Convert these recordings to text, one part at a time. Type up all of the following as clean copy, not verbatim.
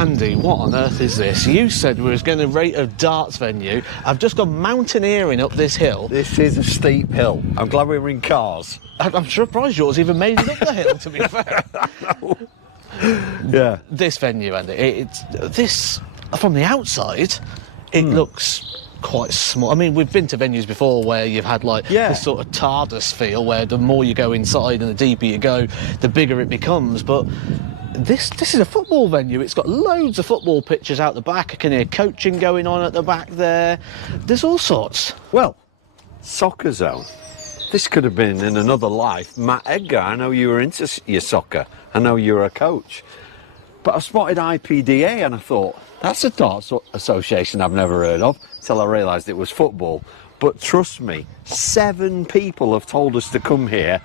Andy, what on earth is this? You said we was going to rate a darts venue. I've just gone mountaineering up this hill. This is a steep hill. I'm glad we were in cars. I'm surprised yours even made it up the hill, to be fair. No. Yeah. This venue, Andy, this, from the outside, it looks quite small. I mean, we've been to venues before where you've had like this sort of TARDIS feel, where the more you go inside and the deeper you go, the bigger it becomes. But this is a football venue. It's got loads of football pitches out the back. I can hear coaching going on at the back there. There's all sorts. Well, soccer zone. This could have been, in another life, Matt Edgar. I know you were into your soccer. I know you're a coach. But I spotted IPDA and I thought, that's a darts association I've never heard of, till I realised it was football. But trust me, 7 people have told us to come here.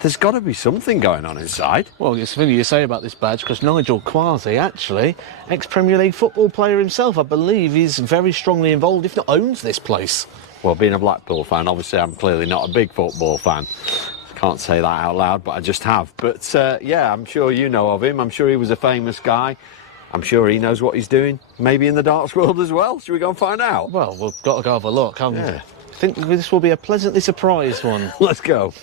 There's got to be something going on inside. Well, it's funny you say about this badge, because Nigel Quasi, actually, ex-Premier League football player himself, I believe he's very strongly involved, if not owns this place. Well, being a Blackpool fan, obviously I'm clearly not a big football fan. Can't say that out loud, but I just have. But yeah, I'm sure you know of him. I'm sure he was a famous guy. I'm sure he knows what he's doing, maybe in the darts world as well. Should we go and find out? Well, we've got to go have a look, haven't we? Yeah. I think this will be a pleasantly surprised one. Let's go.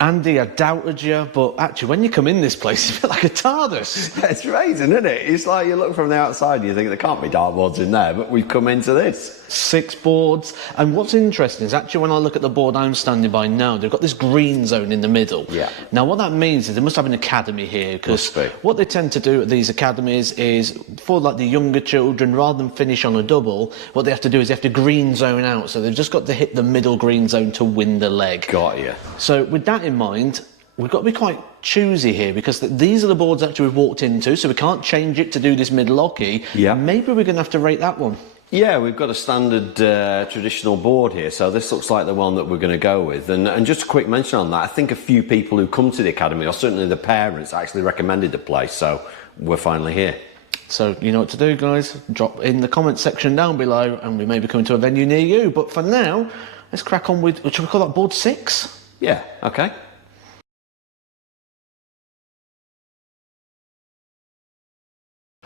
Andy, I doubted you, but actually, when you come in this place, you feel like a TARDIS. It's amazing, isn't it? It's like you look from the outside and you think there can't be dartboards in there, but we've come into this. 6 boards, and what's interesting is actually when I look at the board I'm standing by now, they've got this green zone in the middle. Yeah. Now what that means is they must have an academy here, because what they tend to do at these academies is for like the younger children, rather than finish on a double, what they have to do is they have to green zone out, so they've just got to hit the middle green zone to win the leg. Got you. So with that in mind, we've got to be quite choosy here, because these are the boards actually we've walked into, so we can't change it to do this mid-locky. Yeah. Maybe we're going to have to rate that one. Yeah, we've got a standard traditional board here, so this looks like the one that we're going to go with. And just a quick mention on that, I think a few people who come to the academy, or certainly the parents, actually recommended the place, so we're finally here. So you know what to do, guys. Drop in the comment section down below, and we may be coming to a venue near you. But for now, let's crack on with, should we call that board 6? Yeah, okay.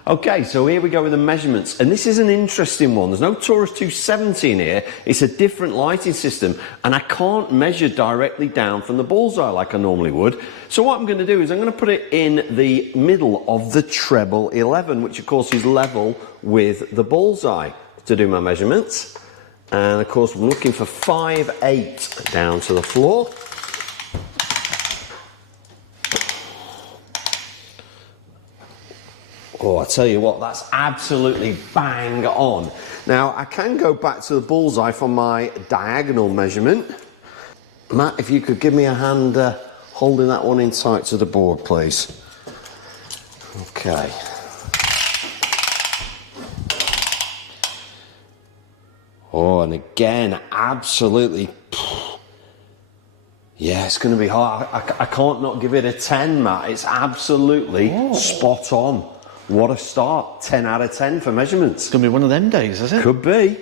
Okay, so here we go with the measurements, and this is an interesting one. There's no Taurus 270 in here. It's a different lighting system, and I can't measure directly down from the bullseye like I normally would. So what I'm going to do is I'm going to put it in the middle of the treble 11, which of course is level with the bullseye, to do my measurements. And of course I'm looking for 5/8 down to the floor. Oh, I tell you what, that's absolutely bang on. Now, I can go back to the bullseye for my diagonal measurement. Matt, if you could give me a hand holding that one in tight to the board, please. Okay. Oh, and again, absolutely. Yeah, it's going to be hard. I can't not give it a 10, Matt. It's absolutely spot on. What a start. 10 out of 10 for measurements. It's going to be one of them days, is it? Could be.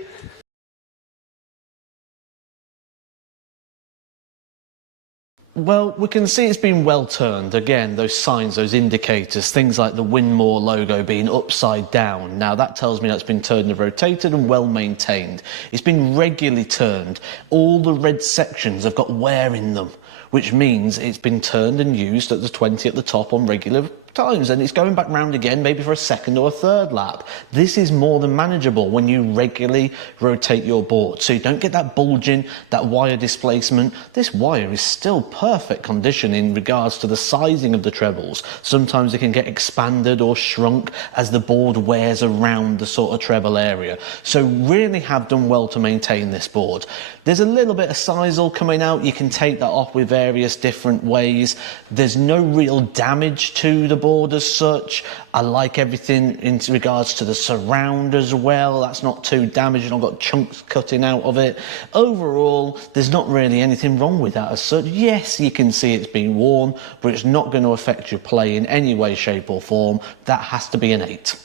Well, we can see it's been well turned. Again, those signs, those indicators, things like the Winmore logo being upside down. Now, that tells me that's been turned and rotated and well maintained. It's been regularly turned. All the red sections have got wear in them, which means it's been turned and used at the 20 at the top on regular times, and it's going back round again maybe for a second or a third lap. This is more than manageable when you regularly rotate your board, so you don't get that bulging, that wire displacement. This wire is still perfect condition in regards to the sizing of the trebles. Sometimes it can get expanded or shrunk as the board wears around the sort of treble area, so really have done well to maintain this board. There's a little bit of sisal coming out. You can take that off with various different ways. There's no real damage to the board as such. I like everything in regards to the surround as well. That's not too damaged. I've got chunks cutting out of it. Overall, there's not really anything wrong with that as such. Yes, you can see it's been worn, but it's not going to affect your play in any way, shape or form. That has to be an 8.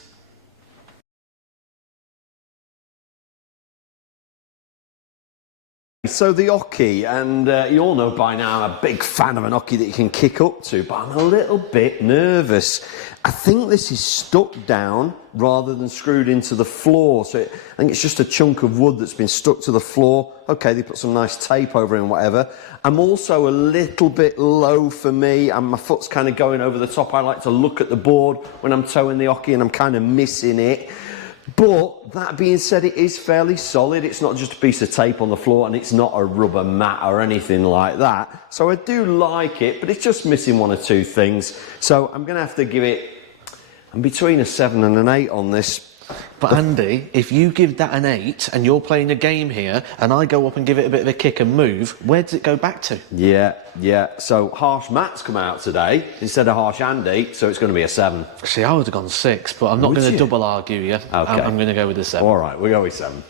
So the Oche, and you all know by now I'm a big fan of an Oche that you can kick up to, but I'm a little bit nervous. I think this is stuck down rather than screwed into the floor. So I think it's just a chunk of wood that's been stuck to the floor. Okay, they put some nice tape over it and whatever. I'm also a little bit low for me, and my foot's kind of going over the top. I like to look at the board when I'm towing the Oche, and I'm kind of missing it. But that being said, it is fairly solid. It's not just a piece of tape on the floor, and it's not a rubber mat or anything like that. So I do like it, but it's just missing one or two things. So I'm going to have to give it, I'm between a 7 and an 8 on this. But Andy, if you give that an 8 and you're playing a game here and I go up and give it a bit of a kick and move, where does it go back to? Yeah. So Harsh Matt's come out today instead of Harsh Andy, so it's going to be a 7. See, I would have gone 6, but I'm not going to double argue you. Okay. I'm going to go with a 7. All right, we'll go with 7.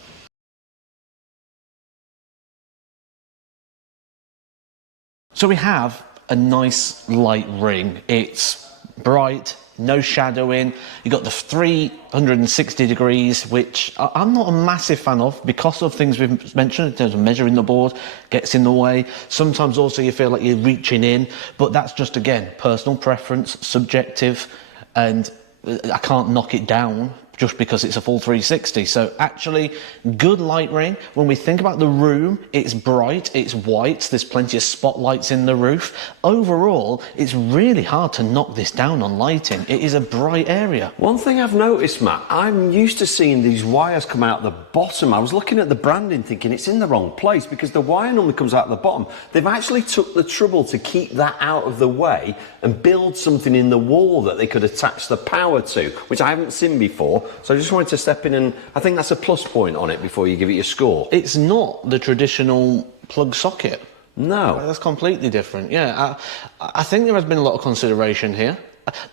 So we have a nice light ring. It's bright, no shadowing. You've got the 360 degrees, which I'm not a massive fan of because of things we've mentioned in terms of measuring the board, gets in the way. Sometimes also you feel like you're reaching in, but that's just, again, personal preference, subjective, and I can't knock it down just because it's a full 360. So actually, good light ring. When we think about the room, it's bright, it's white, there's plenty of spotlights in the roof. Overall, it's really hard to knock this down on lighting. It is a bright area. One thing I've noticed, Matt, I'm used to seeing these wires come out the bottom. I was looking at the branding thinking it's in the wrong place because the wire normally comes out the bottom. They've actually took the trouble to keep that out of the way and build something in the wall that they could attach the power to, which I haven't seen before. So I just wanted to step in, and I think that's a plus point on it before you give it your score. It's not the traditional plug socket. No. That's completely different, yeah. I think there has been a lot of consideration here.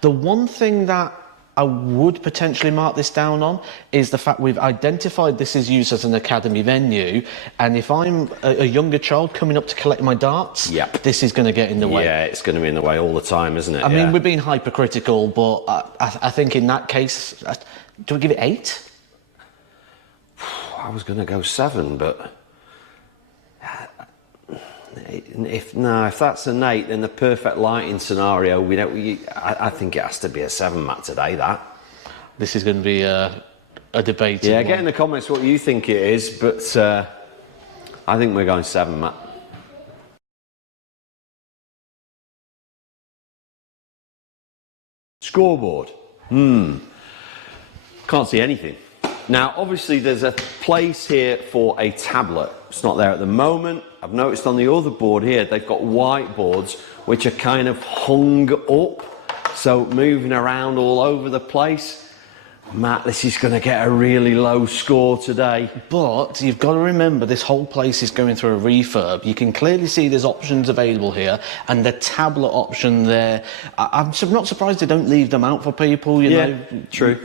The one thing that I would potentially mark this down on is the fact we've identified this is used as an academy venue, and if I'm a younger child coming up to collect my darts, this is going to get in the way. Yeah, it's going to be in the way all the time, isn't it? I mean, we're being hypercritical, but I think in that case, do we give it 8? I was going to go 7, but if that's an 8, then the perfect lighting scenario, I think it has to be a 7, Matt, today, that. This is going to be a debate. Yeah, get in the comments what you think it is, but I think we're going 7, Matt. Scoreboard. Can't see anything. Now, obviously, there's a place here for a tablet. It's not there at the moment. I've noticed on the other board here, they've got whiteboards which are kind of hung up, so moving around all over the place. Matt, this is going to get a really low score today. But you've got to remember, this whole place is going through a refurb. You can clearly see there's options available here, and the tablet option there, I'm not surprised they don't leave them out for people, you know. True.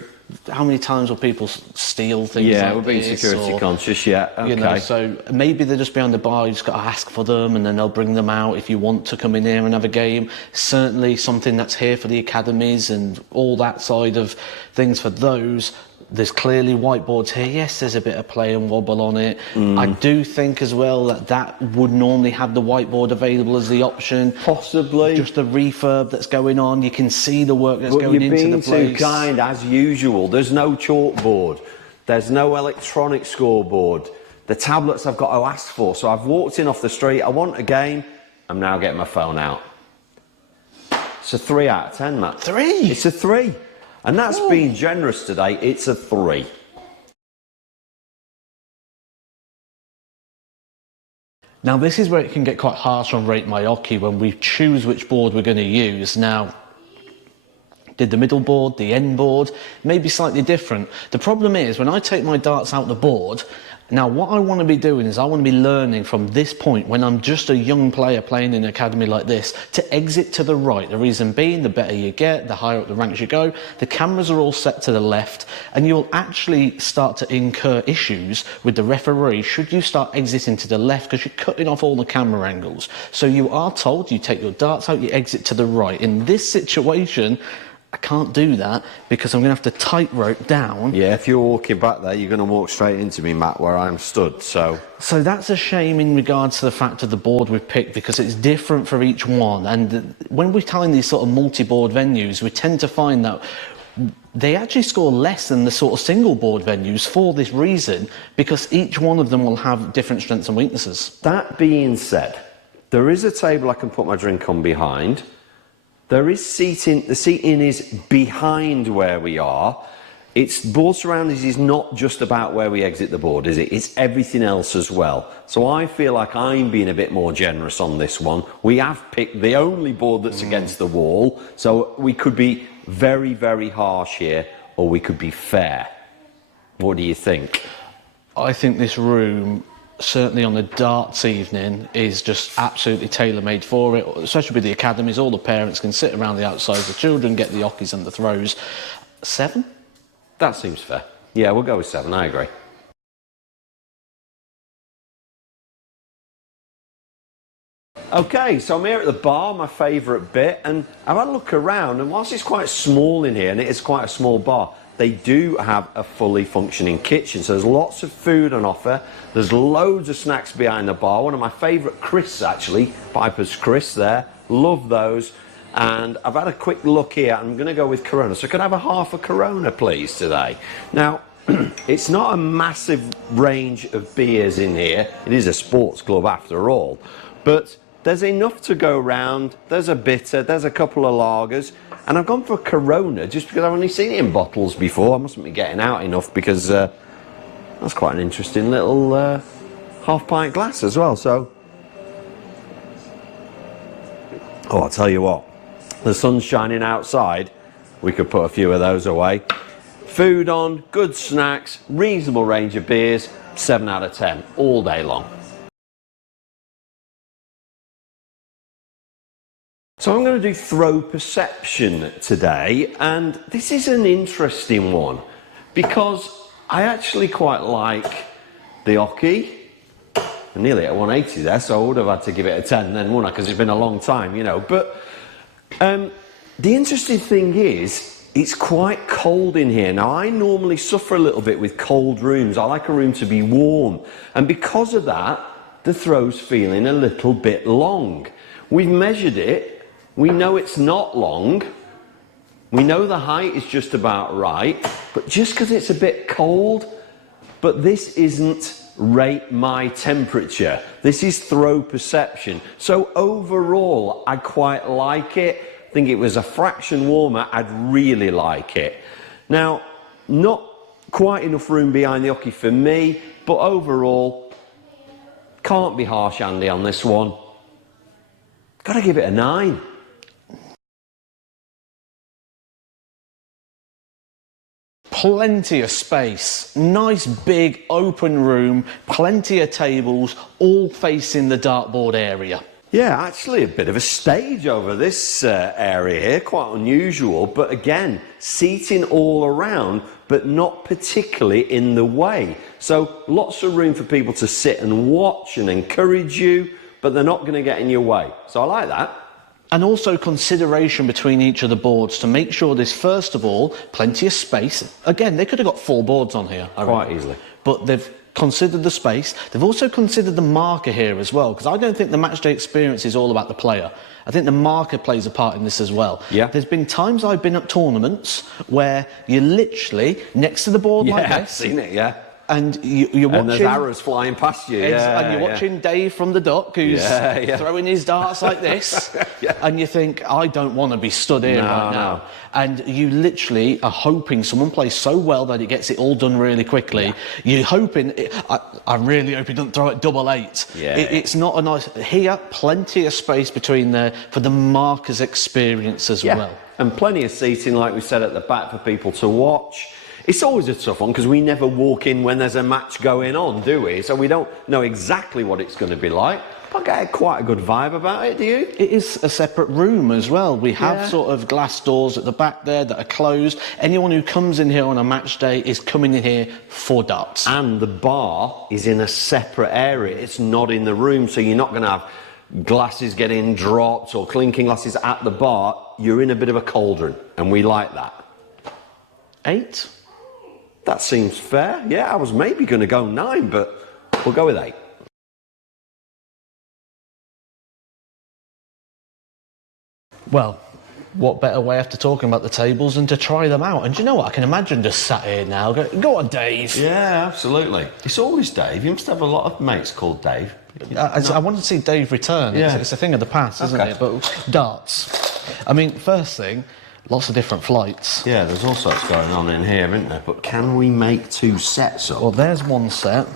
How many times will people steal things like this? Yeah, we're being security conscious, okay. You know, so maybe they're just behind the bar, you just got to ask for them, and then they'll bring them out if you want to come in here and have a game. Certainly something that's here for the academies and all that side of things for those. There's clearly whiteboards here. Yes, there's a bit of play and wobble on it. I do think as well that would normally have the whiteboard available as the option. Possibly. Just the refurb that's going on. You can see the work that's going into the place. You're being too kind, as usual. There's no chalkboard. There's no electronic scoreboard. The tablets I've got to ask for. So I've walked in off the street. I want a game. I'm now getting my phone out. It's a 3 out of 10, Matt. 3? It's a 3. And that's being generous today. It's a 3. Now this is where it can get quite harsh on Rate My Oche when we choose which board we're going to use. Now, did the middle board, the end board, maybe slightly different. The problem is when I take my darts out the board, now what I want to be doing is I want to be learning from this point when I'm just a young player playing in an academy like this to exit to the right. The reason being, the better you get, the higher up the ranks you go, the cameras are all set to the left, and you'll actually start to incur issues with the referee should you start exiting to the left because you're cutting off all the camera angles. So you are told you take your darts out, you exit to the right. In this situation, I can't do that because I'm going to have to tightrope down. Yeah, if you're walking back there, you're going to walk straight into me, Matt, where I'm stood, so... So that's a shame in regards to the fact of the board we've picked, because it's different for each one. And when we're telling these sort of multi-board venues, we tend to find that they actually score less than the sort of single board venues for this reason, because each one of them will have different strengths and weaknesses. That being said, there is a table I can put my drink on behind. There is seating. The seating is behind where we are. It's board surroundings is not just about where we exit the board, is it? It's everything else as well. So I feel like I'm being a bit more generous on this one. We have picked the only board that's against the wall, so we could be very, very harsh here, or we could be fair. What do you think? I think this room, certainly on a darts evening, is just absolutely tailor-made for it, especially with the academies. All the parents can sit around the outside, the children get the hockeys and the throws. 7? That seems fair. Yeah, we'll go with 7, I agree. Okay, so I'm here at the bar, my favourite bit, and I've had a look around, and whilst it's quite small in here, and it is quite a small bar, they do have a fully functioning kitchen, so there's lots of food on offer. There's loads of snacks behind the bar. One of my favourite crisps, actually, Piper's Crisps there. Love those. And I've had a quick look here. I'm going to go with Corona. So could I have a half a Corona, please, today? Now, it's not a massive range of beers in here. It is a sports club after all. But there's enough to go round. There's a bitter, there's a couple of lagers. And I've gone for a Corona just because I've only seen it in bottles before. I mustn't be getting out enough because that's quite an interesting little half-pint glass as well. So, I'll tell you what, the sun's shining outside. We could put a few of those away. Food on, good snacks, reasonable range of beers, 7 out of 10 all day long. So I'm going to do throw perception today, and this is an interesting one because I actually quite like the hockey. I'm nearly at 180 there, so I would have had to give it a 10 then, wouldn't I? Because it's been a long time, you know. But the interesting thing is, it's quite cold in here. Now, I normally suffer a little bit with cold rooms. I like a room to be warm. And because of that, the throw's feeling a little bit long. We've measured it. We know it's not long. We know the height is just about right. But just because it's a bit cold, but this isn't rate my temperature. This is throw perception. So overall, I quite like it. I think it was a fraction warmer, I'd really like it. Now, not quite enough room behind the hockey for me, but overall, can't be harsh, Andy, on this one. Got to give it a 9. Plenty of space, nice big open room, plenty of tables, all facing the dartboard area. Yeah, actually a bit of a stage over this area here, quite unusual, but again, seating all around, but not particularly in the way. So lots of room for people to sit and watch and encourage you, but they're not going to get in your way. So I like that. And also consideration between each of the boards to make sure there's, first of all, plenty of space. Again, they could have got 4 boards on here. Quite easily. But they've considered the space. They've also considered the marker here as well, because I don't think the matchday experience is all about the player. I think the marker plays a part in this as well. Yeah. There's been times I've been at tournaments where you're literally next to the board like this. Yeah, I've seen it, yeah. And you're watching... And there's arrows flying past you, yeah. And you're watching Dave from the Duck, who's throwing his darts like this. And you think, I don't want to be stood here right now. No. And you literally are hoping someone plays so well that it gets it all done really quickly. Yeah. You're hoping... I really hope he doesn't throw it 8. Yeah. It's not a nice... Here, plenty of space between there for the marker's experience as well. And plenty of seating, like we said, at the back for people to watch. It's always a tough one because we never walk in when there's a match going on, do we? So we don't know exactly what it's going to be like. But I get quite a good vibe about it, do you? It is a separate room as well. We have sort of glass doors at the back there that are closed. Anyone who comes in here on a match day is coming in here for darts. And the bar is in a separate area. It's not in the room, so you're not going to have glasses getting dropped or clinking glasses at the bar, you're in a bit of a cauldron, and we like that. 8? That seems fair. Yeah, I was maybe going to go 9, but we'll go with 8. Well, what better way after talking about the tables than to try them out? And do you know what? I can imagine just sat here now. Go on, Dave. Yeah, absolutely. It's always Dave. You must have a lot of mates called Dave. I wanted to see Dave return. Yeah. It's a thing of the past, isn't Okay. it? But darts. I mean, first thing, lots of different flights. Yeah, there's all sorts going on in here, isn't there? But can we make 2 sets up? Well, there's one set.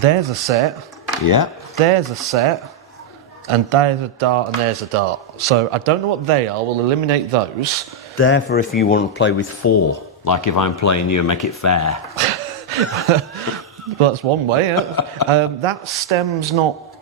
There's a set. Yeah. There's a set. And there's a dart and there's a dart. So I don't know what they are. We'll eliminate those. There for if you want to play with 4. Like if I'm playing you and make it fair. But that's one way. That stem's not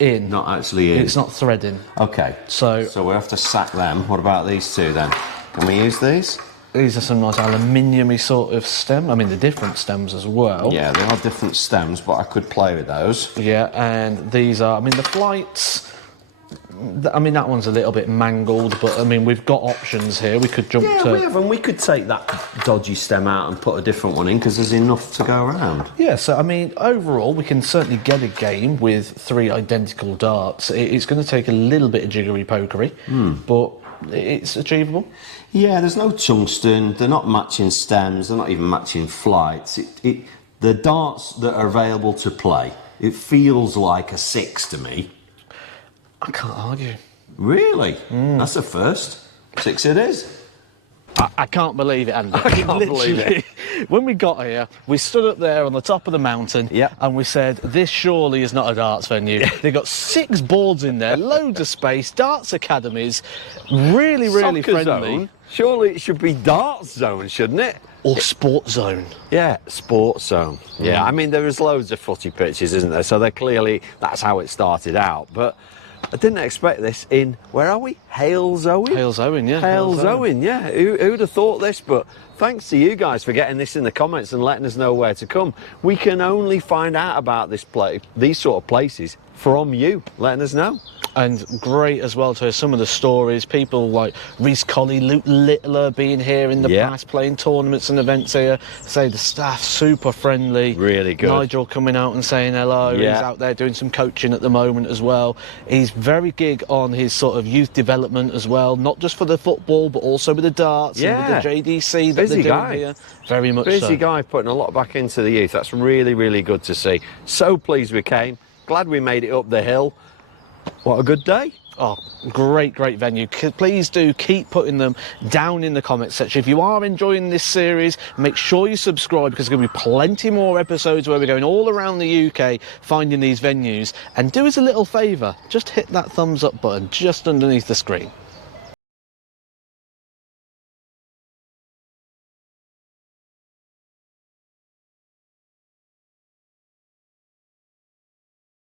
in. Not actually in. It's not threading. Okay. So we have to sack them. What about these 2 then? Can we use these? these are some nice aluminium-y sort of stem. I mean, the different stems as well. Yeah, they are different stems, but I could play with those. Yeah, and these are, I mean, the flights, I mean, that one's a little bit mangled, but I mean, we've got options here. We could jump to... Yeah, we have, and we could take that dodgy stem out and put a different one in, because there's enough to go around. Yeah, so I mean, overall, we can certainly get a game with 3 identical darts. It's going to take a little bit of jiggery-pokery, but it's achievable. Yeah, there's no tungsten, they're not matching stems, they're not even matching flights. The darts that are available to play, it feels like a 6 to me. I can't argue. Really? That's a first. 6 it is. I can't believe it, Andy. I can't believe it. When we got here, we stood up there on the top of the mountain, Yep. and we said, this surely is not a darts venue. They've got 6 boards in there, loads of space, darts academies, really, really Soccer friendly. zone? Surely it should be darts zone, shouldn't it? Or sports zone. Yeah, sports zone. Yeah, I mean, there is loads of footy pitches, isn't there? So they're clearly, that's how it started out. But I didn't expect this in, where are we? Halesowen? Halesowen, yeah. Halesowen, yeah. Who'd have thought this? But thanks to you guys for getting this in the comments and letting us know where to come. We can only find out about this place, these sort of places, from you letting us know. And great as well to hear some of the stories. People like Reece Colley, Luke Littler being here in the past, playing tournaments and events here. Say the staff super friendly. Really good. Nigel coming out and saying hello. Yeah. He's out there doing some coaching at the moment as well. He's very gig on his sort of youth development as well, not just for the football but also with the darts and with the JDC that Busy they're guy. doing here. Very much Busy so. guy, putting a lot back into the youth. That's really, really good to see. So pleased we came. Glad we made it up the hill. What a good day. Oh, great venue. Please do keep putting them down in the comments section. If you are enjoying this series, make sure you subscribe, because there's going to be plenty more episodes where we're going all around the UK finding these venues. And do us a little favour, just hit that thumbs up button just underneath the screen.